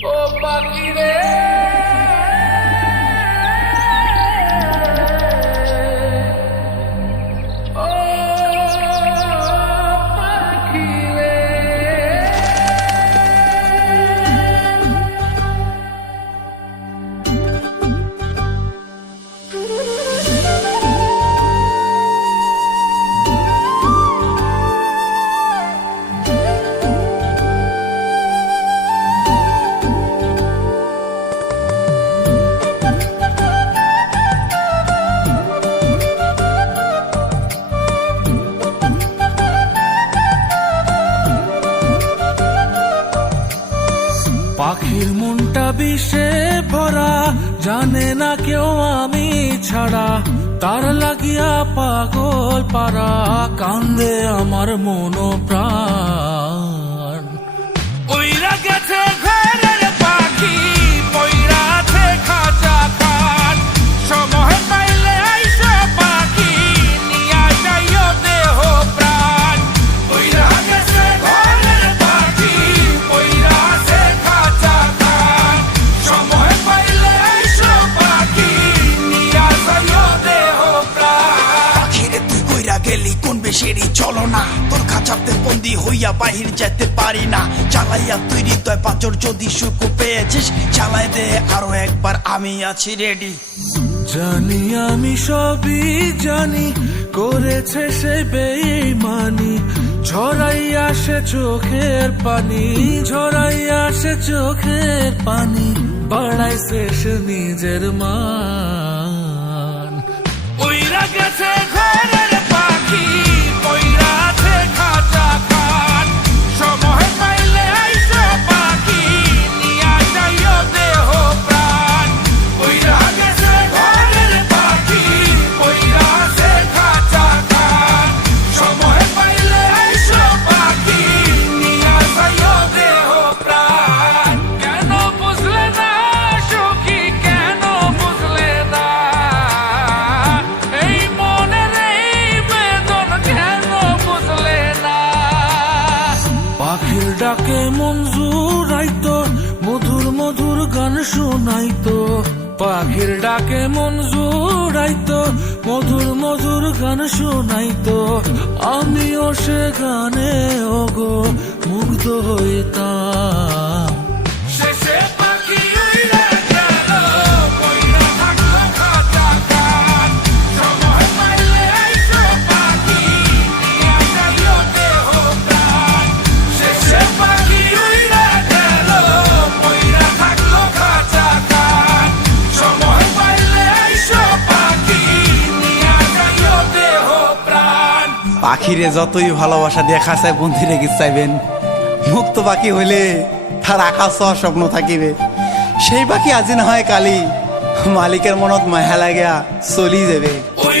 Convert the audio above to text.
ও পাখি রে ও পাখি রে পাখির মনটা বিষে ভরা, জানে না কেউ আমি ছাড়া, তার লাগিয়া পাগল পারা, কান্দে আমার মন প্রাণ। উইরা গেছে ঘরের পাখি, পইরা আছে খাঁচা খাট, সময় পাইলে আইসা পাখি, নিয়া যাইও দেহ প্রাণ। উইরা গেছে ঘরের পাখি, পইরা আছে খাঁচা খাট, সময় পাইলে আইসা পাখি, নিয়া যাইও দেহ প্রাণ। পাখিরে তুই কইরা গেলি কোন বেশেরই চলো না, তোর খাঁচাতে বন্দি হইয়া বাহির যেতে পারি না। চালাইয়া তুই হৃদয় পাচর, যদি সুখ পেয়েছিস চালাই দে আরো একবার, আমি আছি রেডি। জানি আমি সবই জানি, করেছে সে বেঈমানি, ঝরাইয়া সে চোখের পানি, ঝরাইয়া সে চোখের পানি, বাড়াইছে সে নিজের মান। উইরা গেছে ঘরের পাখি, পইরা আছে খাঁচা খাট, সময় পাইলে আইসা পাখি, নিয়া যাইও দেহ প্রাণ। উইরা গেছে ঘরের পাখি, পইরা আছে খাঁচা খাট, সময় পাইলে আইসা পাখি, নিয়া যাইও দেহ প্রাণ। কেন বুঝলে না সখী, কেন বুঝলে না এই মনের এই বেদন, কেন বুঝলে না? পাখির ডাকে মন জুড়াইতো, মধুর মধুর গান শোনাইতো, পাখির ডাকে মন জুড়াইতো, মধুর মধুর গান শোনাইতো, আমিও সে গানে ওগো মুগ্ধ হইতাম। শেষে পাখি উইরা গেল, পইরা থাকলো খাঁচা খাট, সময় পাইলে আইসো পাখি, নিয়া যাইও দেহ প্রাণ। শেষে পাখি উইরা গেল, পইরা থাকলো খাঁচা খাট, সময় পাইলে আইসো পাখি, নিয়া যাইও দেহ প্রাণ। পাখিরে যতই ভালোবাসা দিয়ে খাঁচায় বন্দি রেখে চাইবেন, মুক্ত পাখি হইলে তার আকাশ হওয়ার স্বপ্ন থাকিবে। সেই পাখি আজি না হয় কালি, মালিকের মনত মায়া লাগিয়া চলি যাবে। ওই